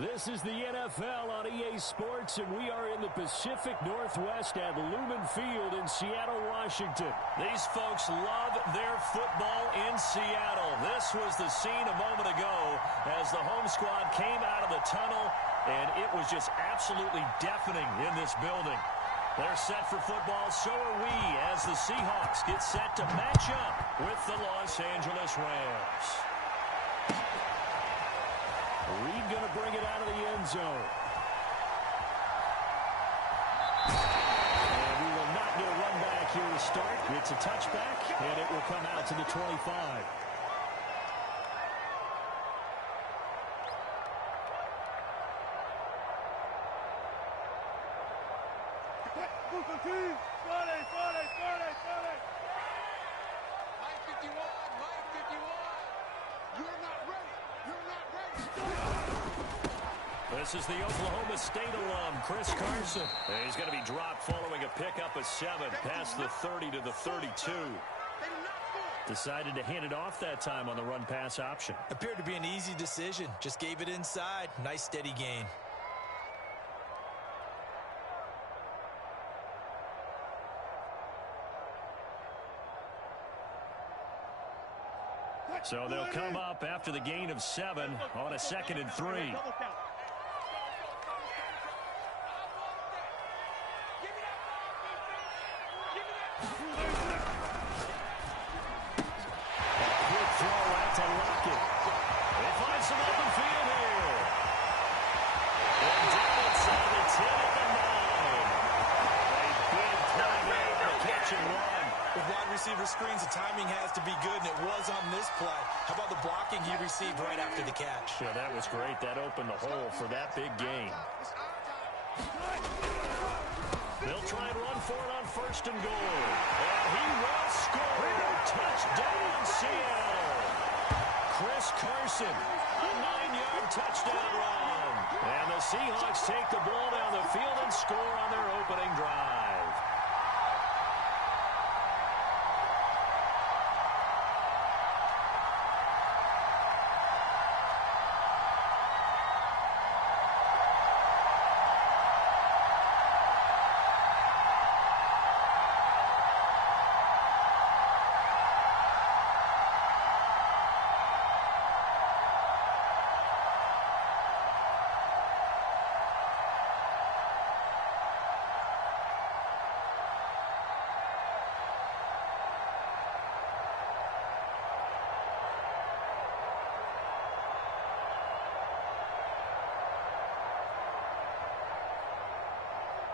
This is the NFL on EA Sports, and we are in the Pacific Northwest at Lumen Field in Seattle, Washington. These folks love their football in Seattle. This was the scene a moment ago as the home squad came out of the tunnel, and it was just absolutely deafening in this building. They're set for football, so are we, as the Seahawks get set to match up with the Los Angeles Rams. Reed going to bring it out of the end zone. And we will not get a run back here to start. It's a touchback, and it will come out to the 25. This is the Oklahoma State alum, Chris Carson. He's going to be dropped following a pickup of 7 past the 30 to the 32. Decided to hand it off that time on the run-pass option. Appeared to be an easy decision. Just gave it inside. Nice steady gain. So they'll come up after the gain of 7 on a 2nd and 3. Receiver screens, the timing has to be good, and it was on this play. How about the blocking he received right after the catch? Yeah, that was great. That opened the hole for that big gain. They'll try and run for it on 1st and goal. And he will score. Touchdown, Seattle. Chris Carson, a 9-yard touchdown run. And the Seahawks take the ball down the field and score on their opening drive.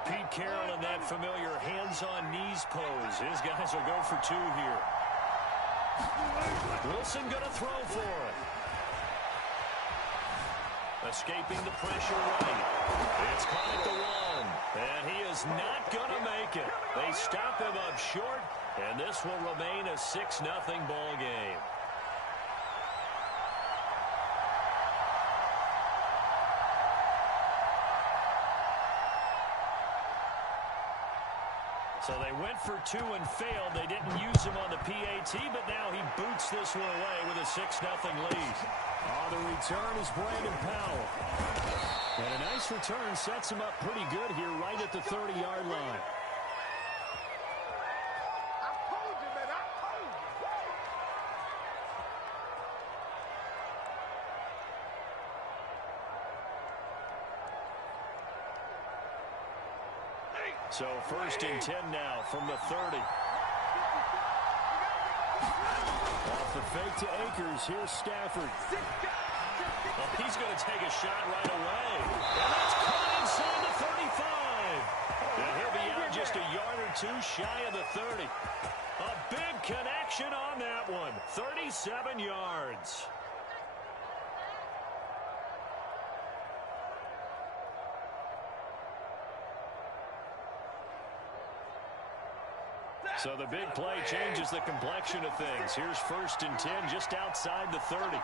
Pete Carroll in that familiar hands-on-knees pose. His guys will go for 2 here. Wilson going to throw for it. Escaping the pressure right. It's caught at the 1. And he is not going to make it. They stop him up short, and this will remain a 6-0 ball game. So they went for 2 and failed. They didn't use him on the PAT, but now he boots this one away with a 6-0 lead. On the return is Brandon Powell. And a nice return sets him up pretty good here right at the 30-yard line. So 1st and 10 now from the 30. Off the fake to Akers. Here's Stafford. Well, he's going to take a shot right away. And that's caught inside the 35. And he'll be out just a yard or 2 shy of the 30. A big connection on that one. 37 yards. So the big play changes the complexion of things. Here's 1st and 10 just outside the 30.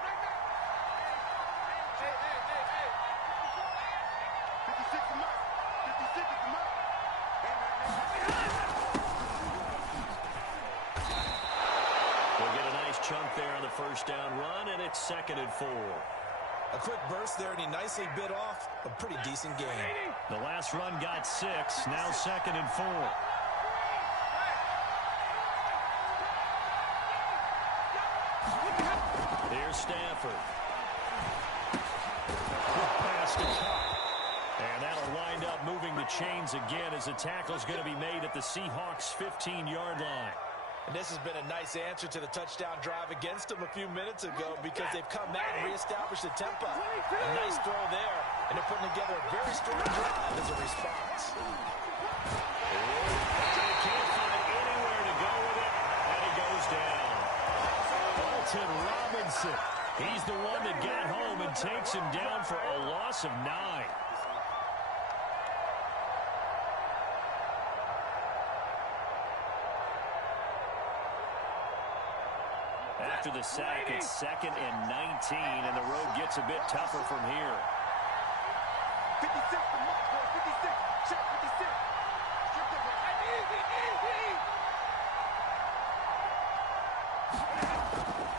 They'll get a nice chunk there on the 1st down run, and it's 2nd and 4. A quick burst there, and he nicely bit off a pretty decent game. The last run got 6, now 2nd and 4. Here's Stafford. Quick pass to Cup. And that'll wind up moving the chains again as the tackle's going to be made at the Seahawks' 15-yard line. And this has been a nice answer to the touchdown drive against them a few minutes ago because they've come out and reestablished the tempo. A nice throw there, and they're putting together a very strong drive as a response. They can't find anywhere to go with it, and he goes down. Alton Robinson. He's the one that got home and takes him down for a loss of 9. After the sack, it's 2nd and 19, and the road gets a bit tougher from here. 56, the mark, boy, 56. Check 56.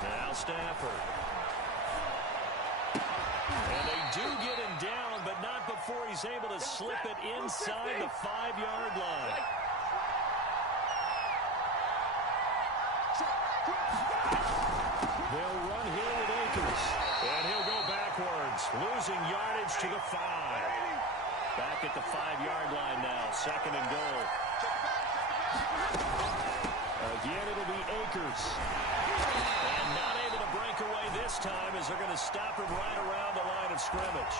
Now Stafford. And they do get him down, but not before he's able to slip it inside the 5-yard line. They'll run here with Akers. And he'll go backwards, losing yardage to the 5. Back at the 5-yard line now, 2nd and goal. Again, it'll be Akers. And not able to break away this time as they're going to stop him right around the line of scrimmage.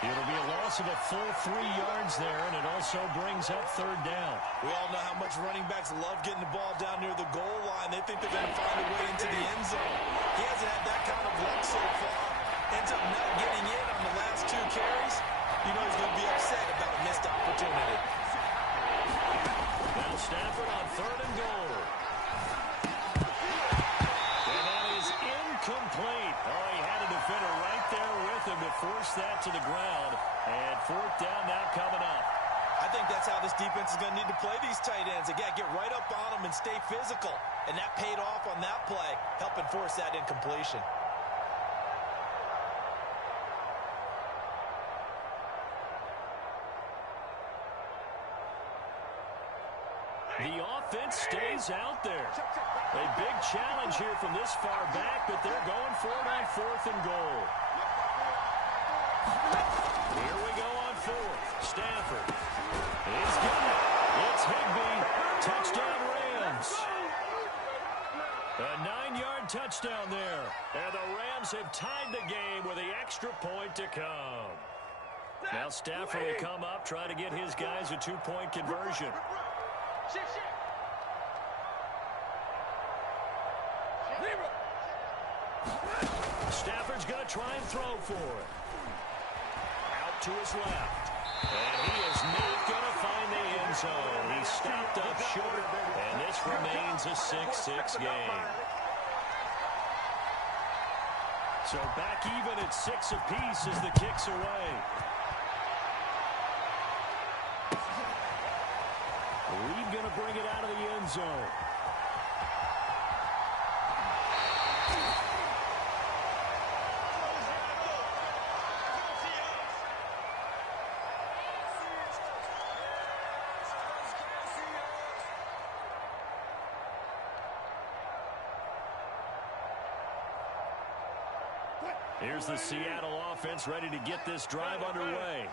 It'll be a loss of a full 3 yards there, and it also brings up 3rd down. We all know how much running backs love getting the ball down near the goal line. They think they're going to find a way into the end zone. He hasn't had that kind of luck so far. Ends up not getting in on the last 2 carries. You know he's going to be upset about a missed opportunity. Now Stafford on 3rd and goal. And that is incomplete. Oh, he had a defender right there with him to force that to the ground. And 4th down now coming up. I think that's how this defense is going to need to play these tight ends. Again, get right up on them and stay physical. And that paid off on that play, helping force that incompletion. The offense stays out there. A big challenge here from this far back, but they're going for it on 4th and goal. Here we go on 4th. Stafford. He's got it. It's Higbee. Touchdown Rams. A 9-yard touchdown there. And the Rams have tied the game with the extra point to come. Now Stafford will come up, try to get his guys a 2-point conversion. Stafford's going to try and throw for it. Out to his left. And he is not going to find the end zone. He's stopped up short, and this remains a 6-6 game. So back even at 6 apiece as the kick's away. Reed going to bring it out of the end zone. Here's the Seattle offense ready to get this drive underway.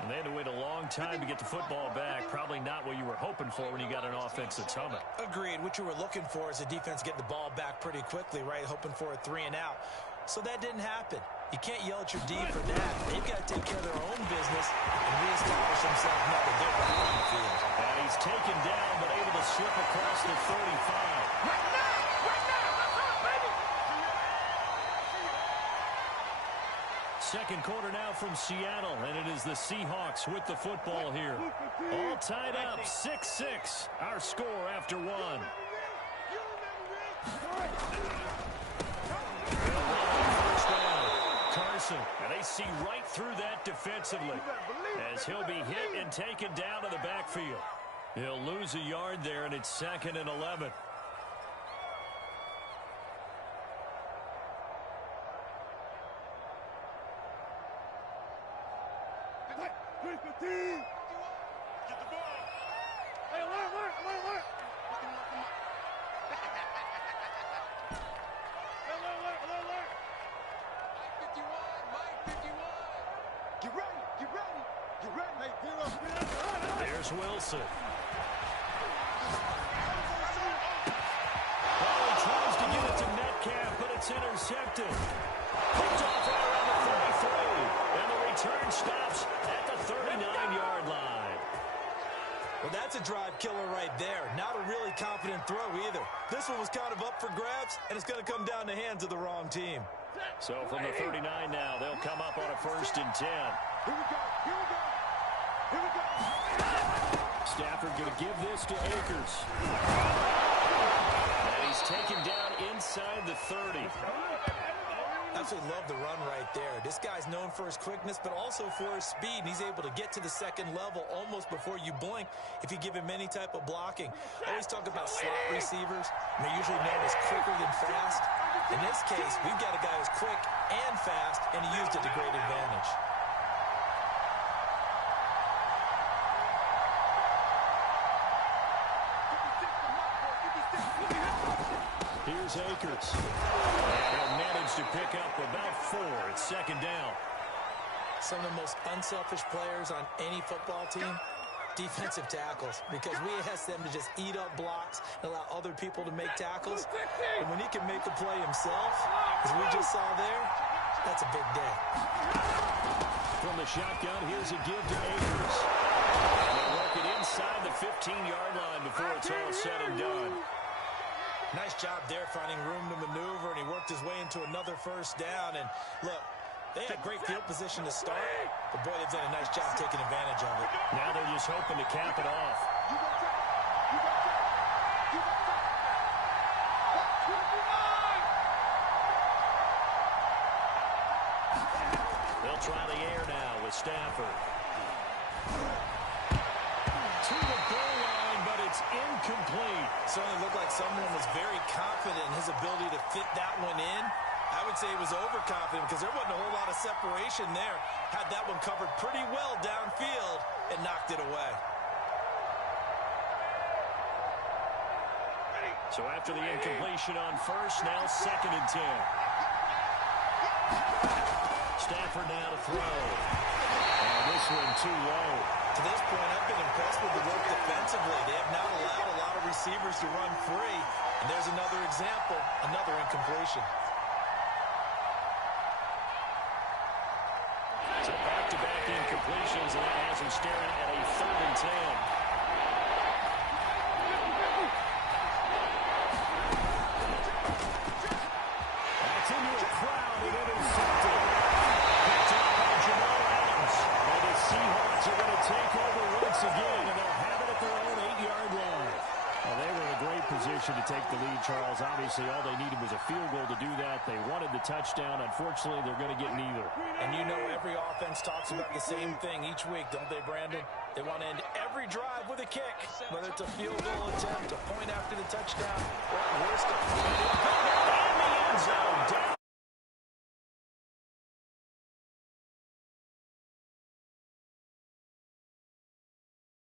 And they had to wait a long time to get the football back. Probably not what you were hoping for when you got an offense that's humming. Agreed. What you were looking for is the defense getting the ball back pretty quickly, right? Hoping for a 3 and out. So that didn't happen. You can't yell at your D for that. They've got to take care of their own business and reestablish themselves now that they're back on the field. And he's taken down but able to slip across the 35. Right now! Right now! That's up, baby! Second quarter now from Seattle, and it is the Seahawks with the football here. All tied up, 6-6, our score after 1. First down, Carson, and they see right through that defensively as he'll be hit and taken down to the backfield. He'll lose a yard there, and it's 2nd and 11. There's Wilson. Well, he tries to get it to Metcalf, but it's intercepted. Picked off right around the 33. And the return stops at the 39-yard line. Well, that's a drive killer right there. Not a really confident throw either. This one was kind of up for grabs, and it's going to come down the hands of the wrong team. So from the 39 now, they'll come up on a 1st and 10. Here we go. Here we go. Here we go. Stafford going to give this to Akers. And he's taken down inside the 30. Absolutely love the run right there. This guy's known for his quickness, but also for his speed. And he's able to get to the second level almost before you blink if you give him any type of blocking. Always talk about slot receivers, and they're usually known as quicker than fast. In this case, we've got a guy who's quick and fast, and he used it to great advantage. Here's Akers. And he'll manage to pick up about 4. It's 2nd down. Some of the most unselfish players on any football team, defensive tackles, because we ask them to just eat up blocks and allow other people to make tackles. And when he can make a play himself, as we just saw there, that's a big day. From the shotgun, here's a give to Akers. And they'll work it inside the 15-yard line before it's all said and done. Nice job there finding room to maneuver, and he worked his way into another 1st down. And look, they had great field position to start, but boy, they've done a nice job taking advantage of it. Now they're just hoping to cap it off. They'll try the air now with Stafford. To the goal line, but it's incomplete. Certainly looked like someone was very confident in his ability to fit that one in. I would say he was overconfident because there wasn't a whole lot of separation there. Had that one covered pretty well downfield and knocked it away. So after the incompletion on 1st, now 2nd and 10. Stafford now to throw. And this one too low. To this point, I've been impressed with the work defensively. They have not allowed a lot of receivers to run free. And there's another example, another incompletion. So back-to-back incompletions, and that has him staring at a 3rd and 10. That's into a crowd and intercepted. Picked up by Jamal Adams. And the Seahawks are going to take over once again, and they'll have it at their own 8-yard line. Well, they were in a great position to take the lead, Charles. Obviously, all they needed was a field goal to do that. They wanted the touchdown. Unfortunately, they're going to get neither. And you know every offense talks about the same thing each week, don't they, Brandon? They want to end every drive with a kick, whether it's a field goal attempt, a point after the touchdown, or at worst, a point in the end zone. Down.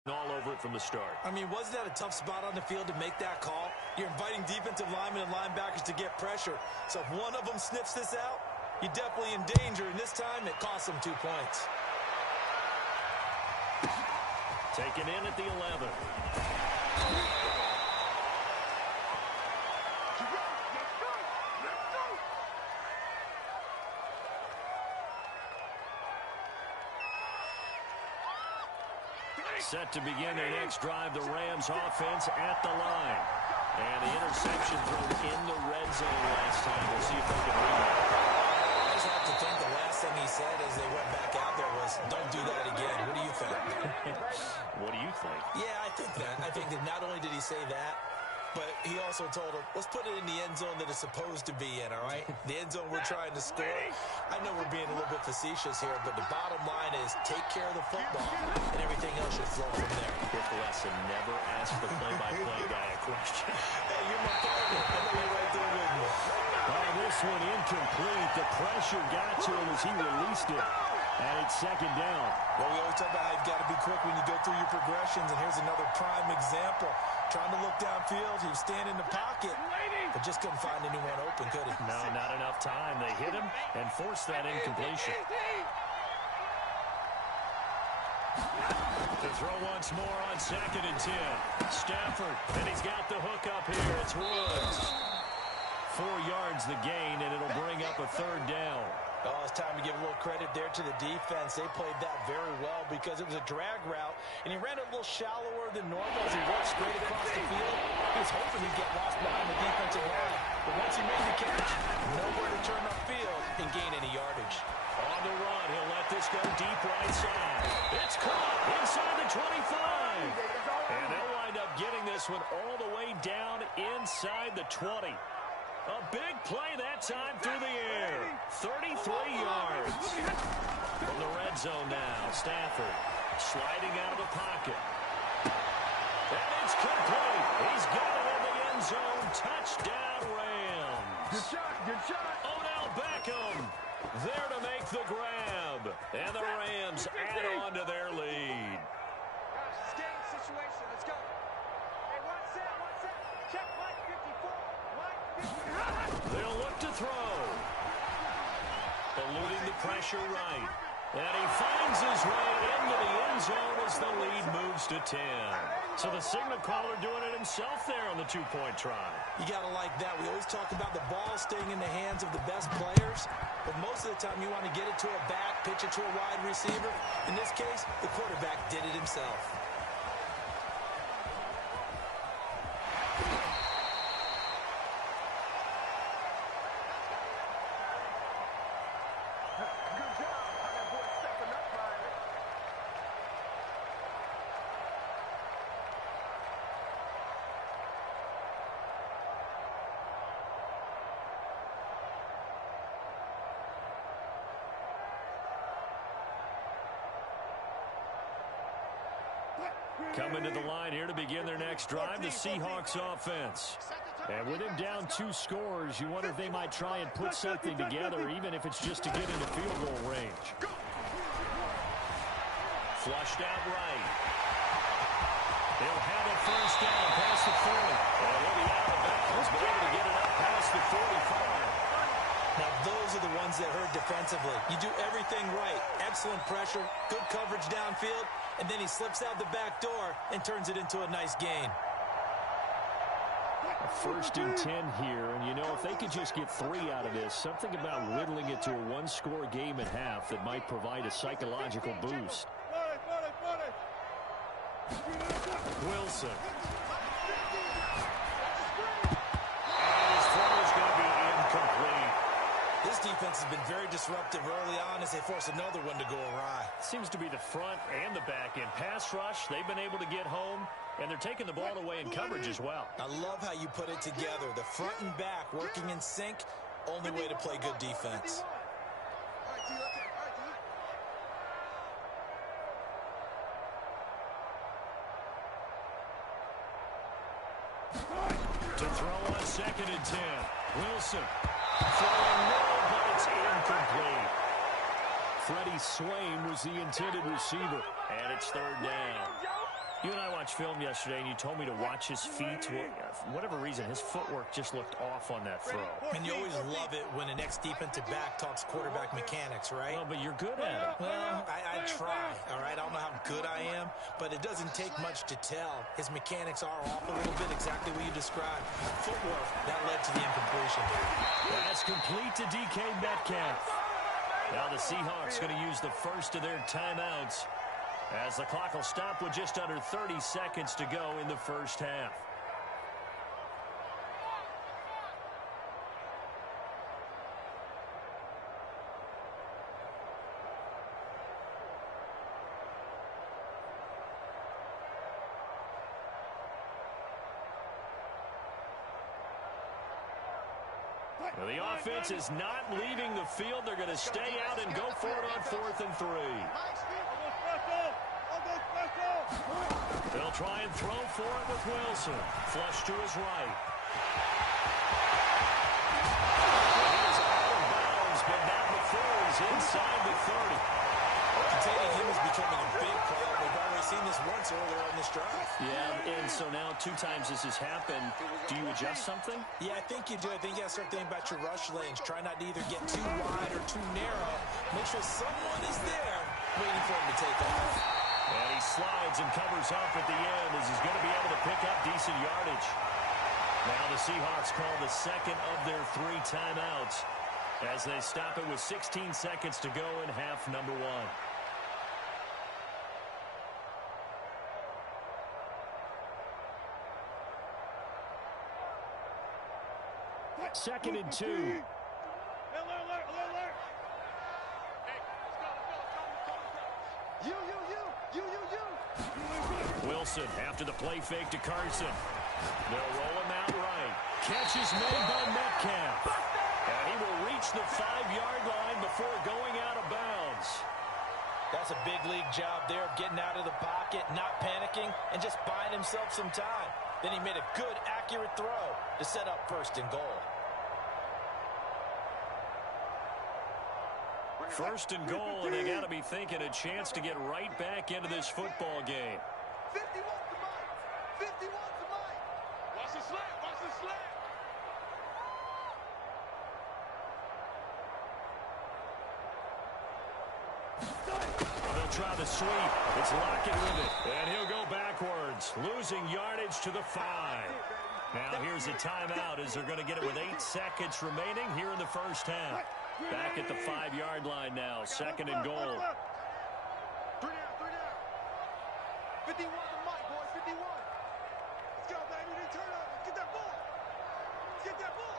All over it from the start. I mean, wasn't that a tough spot on the field to make that call? You're inviting defensive linemen and linebackers to get pressure. So if one of them sniffs this out, you're definitely in danger. And this time, it cost them 2 points. Taken in at the 11. Set to begin their next drive, the Rams offense at the line. And the interception thrown in the red zone last time. We'll see if they can rebound. I just have to think the last thing he said as they went back out there was, don't do that again. What do you think? What do you think? Yeah, I think that. I think that not only did he say that, but he also told him, let's put it in the end zone that it's supposed to be in, all right? The end zone we're trying to score. I know we're being a little bit facetious here, but the bottom line is take care of the football, and everything else should flow from there. Quick lesson, never ask the play-by-play guy a question. Hey, you're my partner. I'm going to be right there with you. Oh, this one incomplete. The pressure got to him as he released it. And it's 2nd down. Well, we always talk about how you've got to be quick when you go through your progressions, and here's another prime example. Trying to look downfield, he was standing in the pocket, but just couldn't find anyone open, could he? No, not enough time. They hit him and forced that incompletion. To throw once more on 2nd and 10. Stafford, and he's got the hook up here. It's Woods. 4 yards the gain, and it'll bring up a 3rd down. Oh, it's time to give a little credit there to the defense. They played that very well because it was a drag route, and he ran a little shallower than normal as he worked straight across the field. He was hoping he'd get lost behind the defensive line, but once he made the catch, nowhere to turn upfield and gain any yardage. On the run, he'll let this go deep right side. It's caught inside the 25. And they'll wind up getting this one all the way down inside the 20. A big play that time through the air. 33 yards. From the red zone now, Stafford sliding out of the pocket. And it's complete. He's got it in the end zone. Touchdown, Rams. Good shot, good shot. Odell Beckham there to make the grab. And the Rams add on to their lead. Guys, it's game situation. Let's go. Hey, one set. Check Mike 54. Mike 54. They'll look to throw. Eluding the pressure right. And he finds his way into the end zone as the lead moves to 10. So the signal caller doing it himself there on the 2-point try. You got to like that. We always talk about the ball staying in the hands of the best players, but most of the time you want to get it to a back, pitch it to a wide receiver. In this case, the quarterback did it himself. Good job. How that boy stepping up, Riley. Coming to the line here to begin their next drive, the Seahawks offense. And with him down 2 scores, you wonder if they might try and put something together, even if it's just to get into field goal range. Flushed out right. He'll have a first down past the 40. And he'll be out of bounds, but able to get it up past the 45. Now, those are the ones that hurt defensively. You do everything right. Excellent pressure, good coverage downfield, and then he slips out the back door and turns it into a nice gain. A 1st and 10 here, and you know, if they could just get 3 out of this, something about whittling it to a 1-score game at half that might provide a psychological boost. Wilson. And his throw is going to be incomplete. This defense has been very disruptive early on as they force another one to go awry. Seems to be the front and the back end. Pass rush, they've been able to get home, and they're taking the ball away in coverage as well. I love how you put it together. The front and back working in sync, only way to play good defense. To throw on 2nd and 10. Wilson throwing low, but it's incomplete. Freddie Swain was the intended receiver, and it's 3rd down. You and I watched film yesterday, and you told me to watch his feet. Well, for whatever reason, his footwork just looked off on that throw. And you always love it when an ex-defensive back talks quarterback mechanics, right? Well, but you're good at it. Well, I try, all right? I don't know how good I am, but it doesn't take much to tell. His mechanics are off a little bit, exactly what you described. Footwork, that led to the incompletion. That's complete to DK Metcalf. Now the Seahawks going to use the first of their timeouts as the clock will stop with just under 30 seconds to go in the first half. Well, the offense is not leaving the field. They're going to stay out and go for it on 4th and 3. They'll try and throw for it with Wilson. Flush to his right. He is out of bounds, but not before he's inside the 30. Containing him is becoming a big problem. We've already seen this once earlier on this drive. Yeah, and so now 2 times this has happened. Do you adjust something? Yeah, I think you do. I think you got to start thinking about your rush lanes. Try not to either get too wide or too narrow. Make sure someone is there waiting for him to take off. And he slides and covers up at the end as he's going to be able to pick up decent yardage. Now the Seahawks call the second of their 3 timeouts as they stop it with 16 seconds to go in half number 1. Second and 2. Alert. Hey, let's go. You. Wilson after the play fake to Carson. They'll roll him out right. Catch is made by Metcalf. And he will reach the 5-yard line before going out of bounds. That's a big league job there of getting out of the pocket, not panicking, and just buying himself some time. Then he made a good, accurate throw to set up first and goal. First and goal, and they got to be thinking a chance to get right back into this football game. 50 wants the mic. 50 wants the mic. Watch the slant. Watch the slant. They'll try the sweep. It's Lockett with it. And he'll go backwards, losing yardage to the 5. Now here's a timeout as they're going to get it with 8 seconds remaining here in the first half. Back at the 5-yard line now, second and goal. 3 down. 51 the mic, boys. 51. Let's go, baby. They turn up. Let's get that ball. Let's get that ball.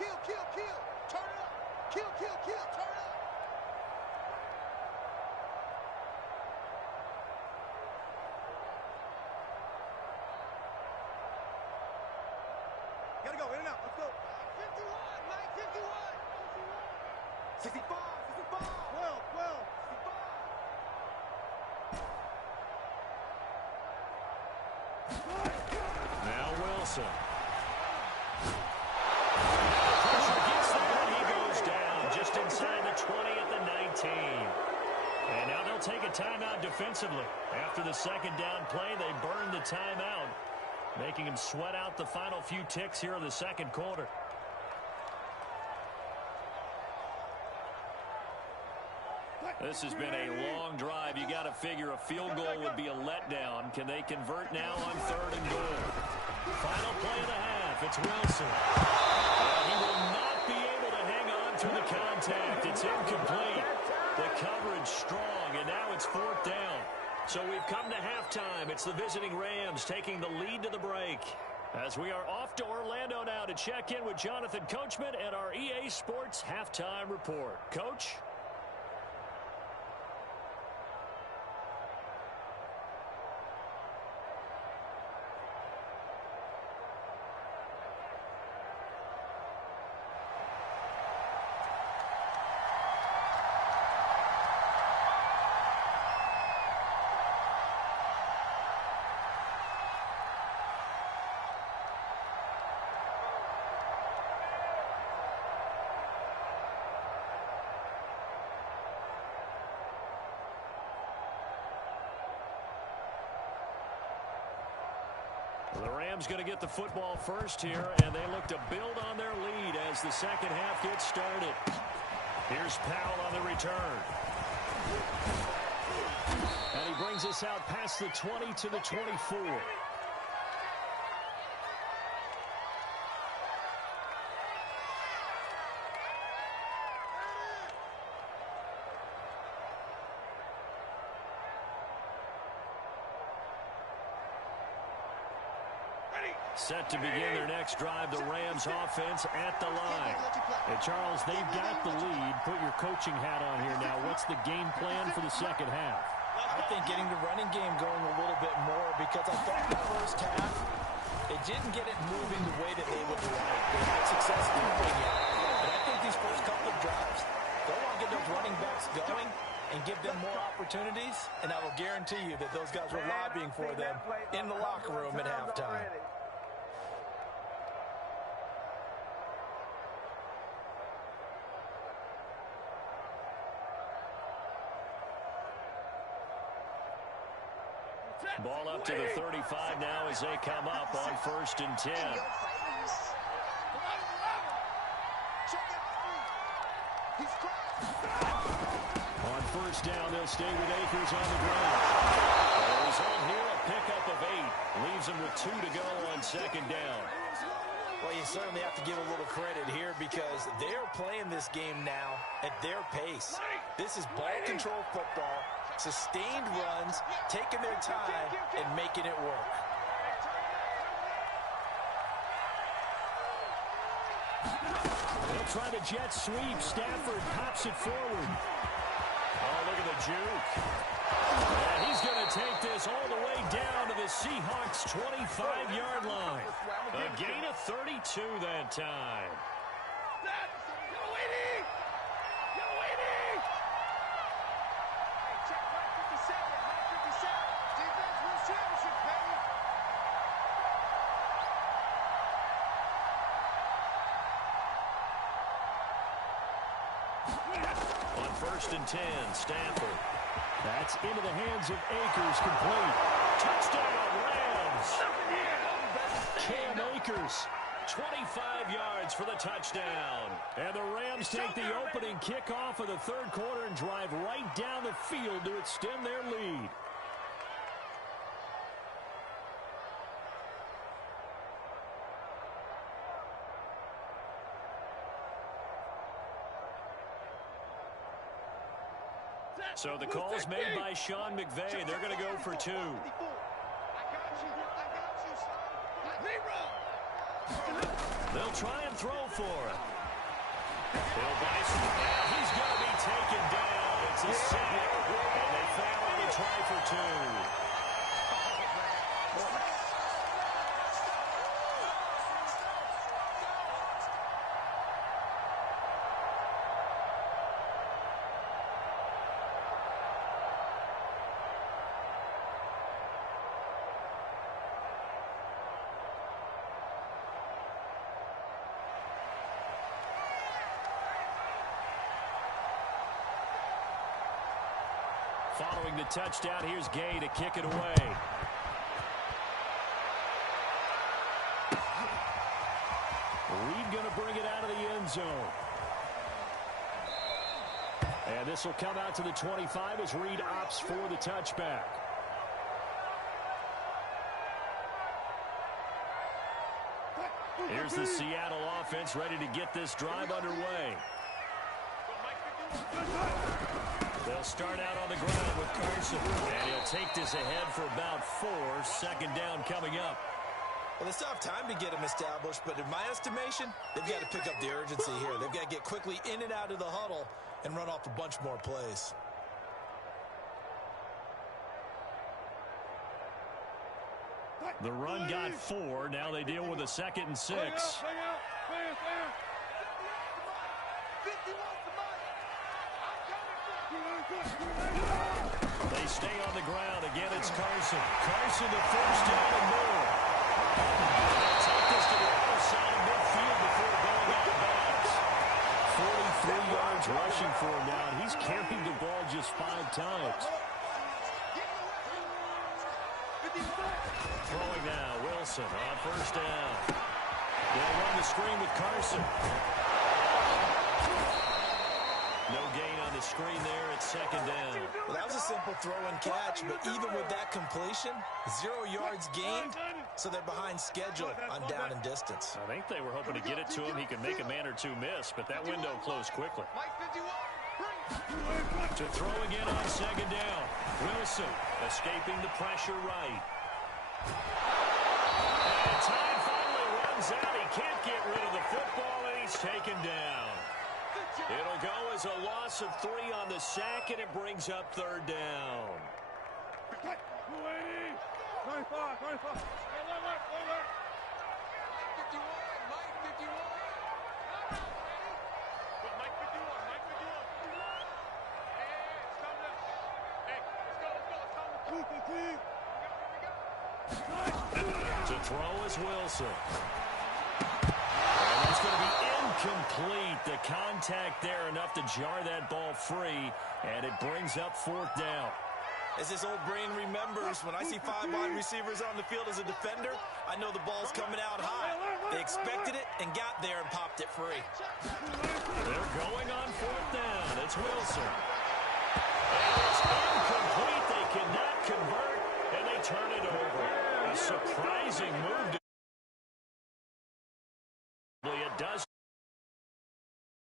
Kill. Turn it up. Kill. Turn it up. Gotta go. In and out. Let's go. 51, Mike. 51. 65. 12. 65. Now Wilson. Pressure gets there, and he goes down just inside the 20 at the 19. And now they'll take a timeout defensively. After the second down play, they burn the timeout, making him sweat out the final few ticks here in the second quarter. This has been a long drive. You got to figure a field goal would be a letdown. Can they convert now on third and goal? Final play of the half. It's Wilson. And he will not be able to hang on through the contact. It's incomplete. The coverage strong, and now it's 4th down. So we've come to halftime. It's the visiting Rams taking the lead to the break. As we are off to Orlando now to check in with Jonathan Coachman and our EA Sports Halftime Report. Coach? The Rams going to get the football first here, and they look to build on their lead as the second half gets started. Here's Powell on the return. And he brings us out past the 20 to the 24. Set to begin their next drive, the Rams offense at the line. And Charles, they've got the lead. Put your coaching hat on here now. What's the game plan for the second half? I think getting the running game going a little bit more, because I thought the first half, it didn't get it moving the way that they would like. They had success moving it. But I think these first couple of drives, they want to get those running backs going and give them more opportunities, and I will guarantee you that those guys were lobbying for them in the locker room at halftime. Ball up to the 35 now as they come up on 1st and 10. On first down. They'll stay with Akers on the ground. The result here, a pickup of 8. Leaves them with 2 to go on second down. Well, you certainly have to give a little credit here because they're playing this game now at their pace. This is ball control football, sustained runs, taking their time, and making it work. They'll try the jet sweep. Stafford pops it forward. Oh, look at the juke. And he's going to take this all the way down to the Seahawks' 25-yard line. A gain of 32 that time. On 1st and 10, Stafford. That's into the hands of Akers, complete. Touchdown, Rams. Cam Akers, 25 yards for the touchdown. And the Rams take the opening kickoff of the third quarter and drive right down the field to extend their lead. So the call's made by Sean McVay. They're going to go for 2. They'll try and throw for it. Bill Bison, he's going to be taken down. It's a sack, and they fail on the try for 2. Following the touchdown, here's Gay to kick it away. Reed going to bring it out of the end zone. And this will come out to the 25 as Reed opts for the touchback. Here's the Seattle offense ready to get this drive underway. They'll start out on the ground with Carson. And he'll take this ahead for about 4. Second down coming up. Well, they still have time to get him established, but in my estimation, they've got to pick up the urgency here. They've got to get quickly in and out of the huddle and run off a bunch more plays. The run got 4. Now they deal with a 2nd and 6. They stay on the ground. Again, it's Carson. Carson to first down and more. Take this to the other side of midfield before going out of bounds. 43 yards rushing for him now, and he's carried the ball just 5 times. Throwing now, Wilson on first down. They'll run the screen with Carson. No gain on the screen there at second down. Well, that was a simple throw and catch, but even with that completion, 0 yards gained, so they're behind schedule on down and distance. I think they were hoping to get it to him. He could make a man or 2 miss, but that window closed quickly. To throw again on second down. Wilson escaping the pressure right. And time finally runs out. He can't get rid of the football, and he's taken down. It'll go as a loss of 3 on the sack, and it brings up third down. To throw is Wilson. And that's going to be incomplete. The contact there enough to jar that ball free, and it brings up 4th down. As this old brain remembers, when I see 5 wide receivers on the field as a defender, I know the ball's coming out high. They expected it and got there and popped it free. They're going on 4th down. It's Wilson. Surprising move to